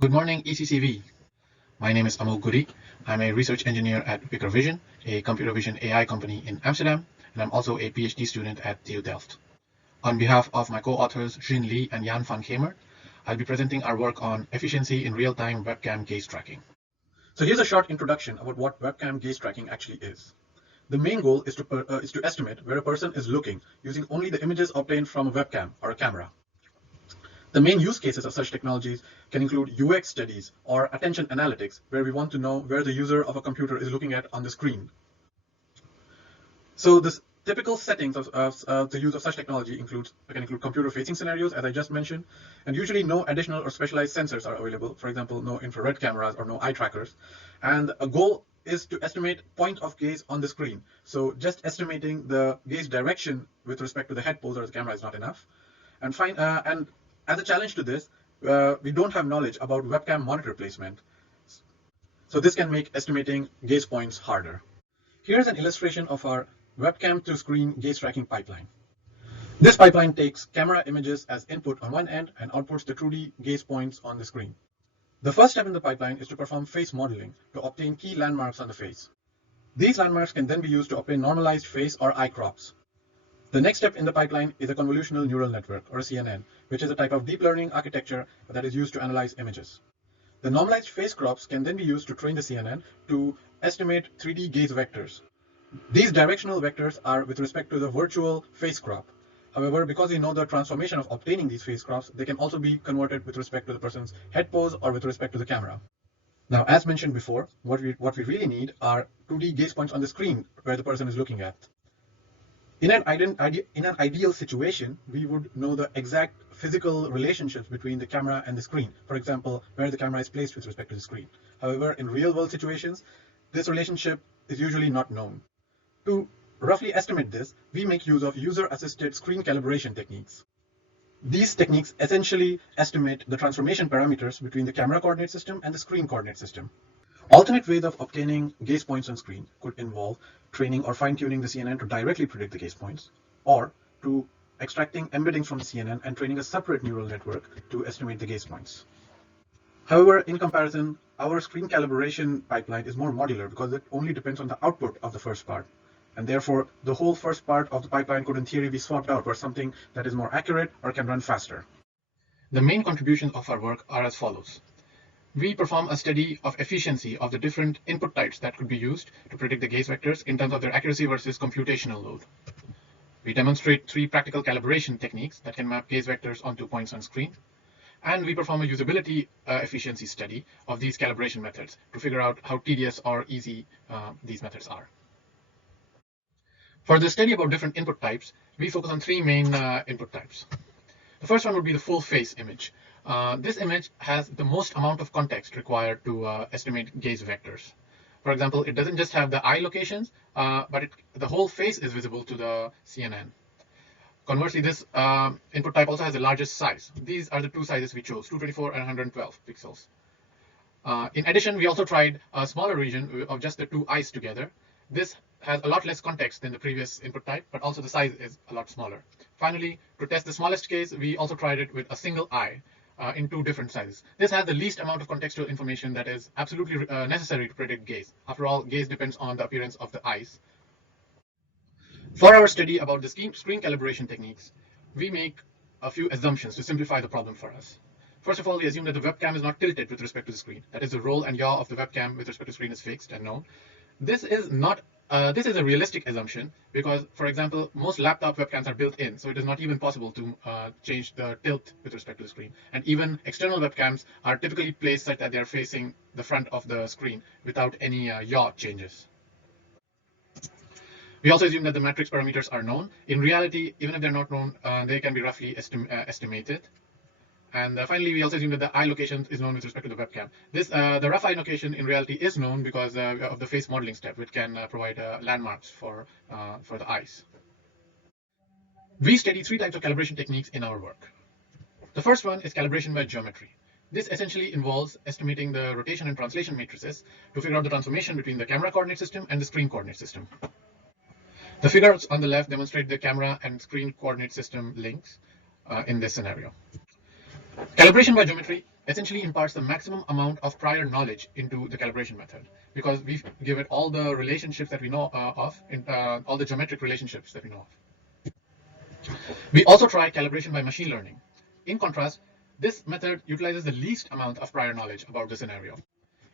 Good morning, ECCV. My name is Amol Guri. I'm a research engineer at Picker Vision, a computer vision AI company in Amsterdam, and I'm also a PhD student at TU Delft. On behalf of my co-authors Jin Lee and Jan van Gemer, I'll be presenting our work on efficiency in real-time webcam gaze tracking. So here's a short introduction about what webcam gaze tracking actually is. The main goal is to estimate where a person is looking using only the images obtained from a webcam or a camera. The main use cases of such technologies can include UX studies or attention analytics, where we want to know where the user of a computer is looking at on the screen. So the typical settings of the use of such technology can include computer-facing scenarios, as I just mentioned, and usually no additional or specialized sensors are available. For example, no infrared cameras or no eye trackers. And a goal is to estimate point of gaze on the screen. So just estimating the gaze direction with respect to the head pose or the camera is not enough. And as a challenge to this, we don't have knowledge about webcam monitor placement. So this can make estimating gaze points harder. Here's an illustration of our webcam to screen gaze tracking pipeline. This pipeline takes camera images as input on one end and outputs the 2D gaze points on the screen. The first step in the pipeline is to perform face modeling to obtain key landmarks on the face. These landmarks can then be used to obtain normalized face or eye crops. The next step in the pipeline is a convolutional neural network, or a CNN, which is a type of deep learning architecture that is used to analyze images. The normalized face crops can then be used to train the CNN to estimate 3D gaze vectors. These directional vectors are with respect to the virtual face crop. However, because we know the transformation of obtaining these face crops, they can also be converted with respect to the person's head pose or with respect to the camera. Now, as mentioned before, what we really need are 2D gaze points on the screen where the person is looking at. In an ideal situation, we would know the exact physical relationships between the camera and the screen. For example, where the camera is placed with respect to the screen. However, in real-world situations, this relationship is usually not known. To roughly estimate this, we make use of user-assisted screen calibration techniques. These techniques essentially estimate the transformation parameters between the camera coordinate system and the screen coordinate system. Alternate ways of obtaining gaze points on screen could involve training or fine-tuning the CNN to directly predict the gaze points, or to extracting embeddings from the CNN and training a separate neural network to estimate the gaze points. However, in comparison, our screen calibration pipeline is more modular because it only depends on the output of the first part. And therefore, the whole first part of the pipeline could in theory be swapped out for something that is more accurate or can run faster. The main contributions of our work are as follows. We perform a study of efficiency of the different input types that could be used to predict the gaze vectors in terms of their accuracy versus computational load. We demonstrate 3 practical calibration techniques that can map gaze vectors onto points on screen. And we perform a usability efficiency study of these calibration methods to figure out how tedious or easy these methods are. For the study about different input types, we focus on 3 main input types. The first one would be the full face image. This image has the most amount of context required to estimate gaze vectors. For example, it doesn't just have the eye locations, but the whole face is visible to the CNN. Conversely, this input type also has the largest size. These are the 2 sizes we chose, 224 and 112 pixels. In addition, we also tried a smaller region of just the 2 eyes together. This has a lot less context than the previous input type, but also the size is a lot smaller. Finally, to test the smallest case, we also tried it with a single eye in 2 different sizes. This has the least amount of contextual information that is absolutely necessary to predict gaze. After all, gaze depends on the appearance of the eyes. For our study about the screen calibration techniques, we make a few assumptions to simplify the problem for us. First of all, we assume that the webcam is not tilted with respect to the screen. That is, the roll and yaw of the webcam with respect to the screen is fixed and known. This is a realistic assumption because, for example, most laptop webcams are built in, so it is not even possible to change the tilt with respect to the screen. And even external webcams are typically placed such that they are facing the front of the screen without any yaw changes. We also assume that the matrix parameters are known. In reality, even if they're not known, they can be roughly estimated. And finally, we also assume that the eye location is known with respect to the webcam. The rough eye location in reality is known because of the face modeling step, which can provide landmarks for the eyes. We study 3 types of calibration techniques in our work. The first one is calibration by geometry. This essentially involves estimating the rotation and translation matrices to figure out the transformation between the camera coordinate system and the screen coordinate system. The figures on the left demonstrate the camera and screen coordinate system links in this scenario. Calibration by geometry essentially imparts the maximum amount of prior knowledge into the calibration method, because we give it all the relationships that we know of, all the geometric relationships that we know of. We also try calibration by machine learning. In contrast, this method utilizes the least amount of prior knowledge about the scenario.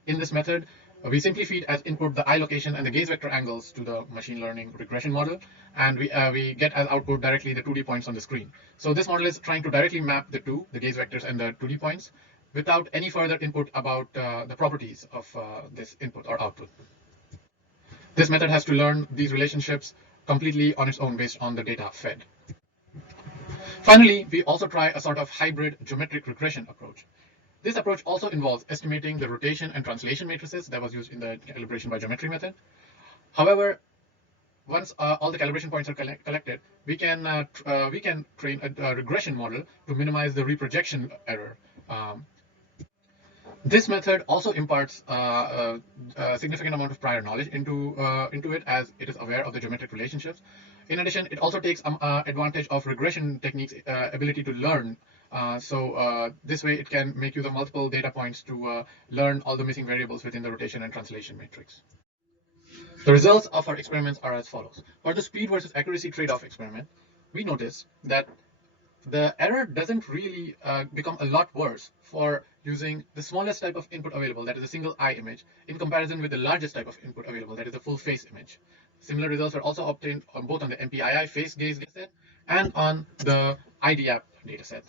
In this method, we simply feed as input the eye location and the gaze vector angles to the machine learning regression model, and we get as output directly the 2D points on the screen. So this model is trying to directly map the gaze vectors and the 2D points, without any further input about the properties of this input or output. This method has to learn these relationships completely on its own based on the data fed. Finally, we also try a sort of hybrid geometric regression approach. This approach also involves estimating the rotation and translation matrices that was used in the calibration by geometry method. However, once all the calibration points are collected, we can train a regression model to minimize the reprojection error. This method also imparts a significant amount of prior knowledge into it, as it is aware of the geometric relationships. In addition, it also takes advantage of regression techniques' ability to learn. So this way, it can make use of multiple data points to learn all the missing variables within the rotation and translation matrix. The results of our experiments are as follows. For the speed versus accuracy trade-off experiment, we noticed that the error doesn't really become a lot worse for using the smallest type of input available, that is a single eye image, in comparison with the largest type of input available, that is a full face image. Similar results were also obtained on both on the MPII face gaze dataset and on the IDApp dataset.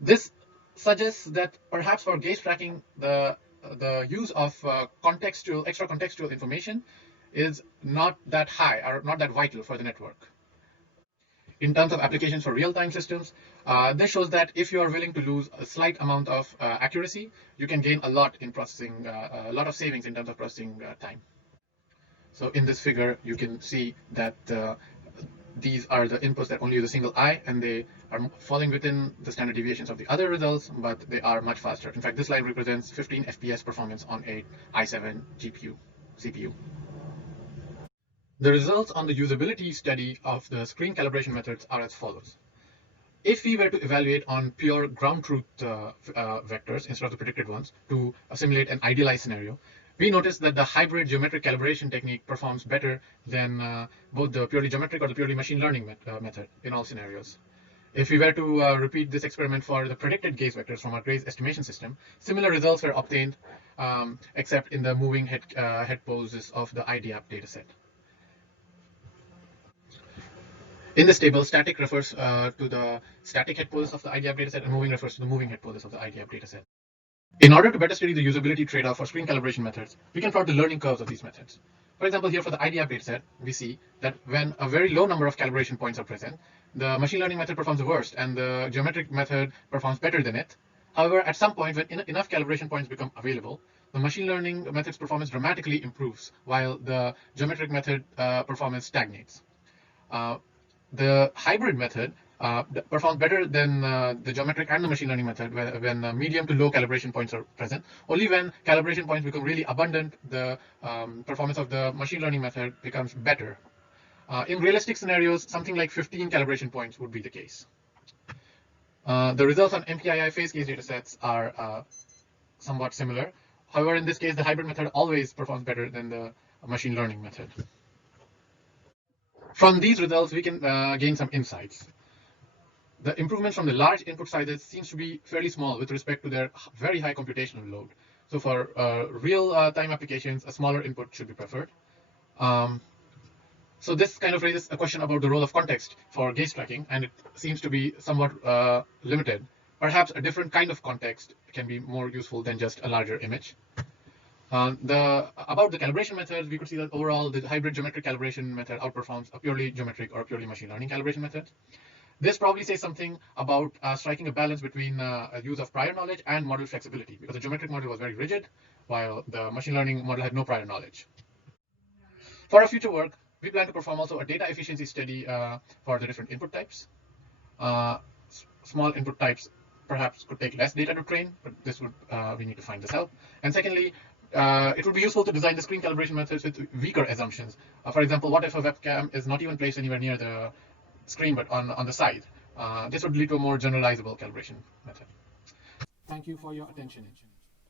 This suggests that perhaps for gaze tracking, the use of extra contextual information is not that high or not that vital for the network. In terms of applications for real-time systems, this shows that if you are willing to lose a slight amount of accuracy, you can gain a lot in processing, a lot of savings in terms of processing time. So in this figure, you can see that these are the inputs that only use a single eye, and they are falling within the standard deviations of the other results, but they are much faster. In fact, this line represents 15 FPS performance on a i7 CPU. The results on the usability study of the screen calibration methods are as follows. If we were to evaluate on pure ground truth vectors instead of the predicted ones to simulate an idealized scenario, we noticed that the hybrid geometric calibration technique performs better than both the purely geometric or the purely machine learning method in all scenarios. If we were to repeat this experiment for the predicted gaze vectors from our gaze estimation system, similar results were obtained, except in the moving head poses of the IDApp dataset. In this table, static refers to the static head poses of the IDApp dataset, and moving refers to the moving head poses of the IDApp dataset. In order to better study the usability trade-off for screen calibration methods, we can plot the learning curves of these methods. For example, here for the IDApp dataset, we see that when a very low number of calibration points are present, the machine learning method performs the worst, and the geometric method performs better than it. However, at some point, when enough calibration points become available, the machine learning method's performance dramatically improves, while the geometric method performance stagnates. The hybrid method performs better than the geometric and the machine learning method when medium to low calibration points are present. Only when calibration points become really abundant, the performance of the machine learning method becomes better. In realistic scenarios, something like 15 calibration points would be the case. The results on MPII phase gaze datasets are somewhat similar. However, in this case, the hybrid method always performs better than the machine learning method. From these results, we can gain some insights. The improvements from the large input sizes seems to be fairly small with respect to their very high computational load. So for real-time applications, a smaller input should be preferred. So this kind of raises a question about the role of context for gaze tracking, and it seems to be somewhat limited. Perhaps a different kind of context can be more useful than just a larger image. About the calibration methods, we could see that overall the hybrid geometric calibration method outperforms a purely geometric or purely machine learning calibration method. This probably says something about striking a balance between a use of prior knowledge and model flexibility, because the geometric model was very rigid, while the machine learning model had no prior knowledge. For our future work, we plan to perform also a data efficiency study for the different input types. Small input types perhaps could take less data to train, but this would we need to find this out. And secondly, it would be useful to design the screen calibration methods with weaker assumptions. For example, what if a webcam is not even placed anywhere near the screen, but on the side? This would lead to a more generalizable calibration method. Thank you for your attention.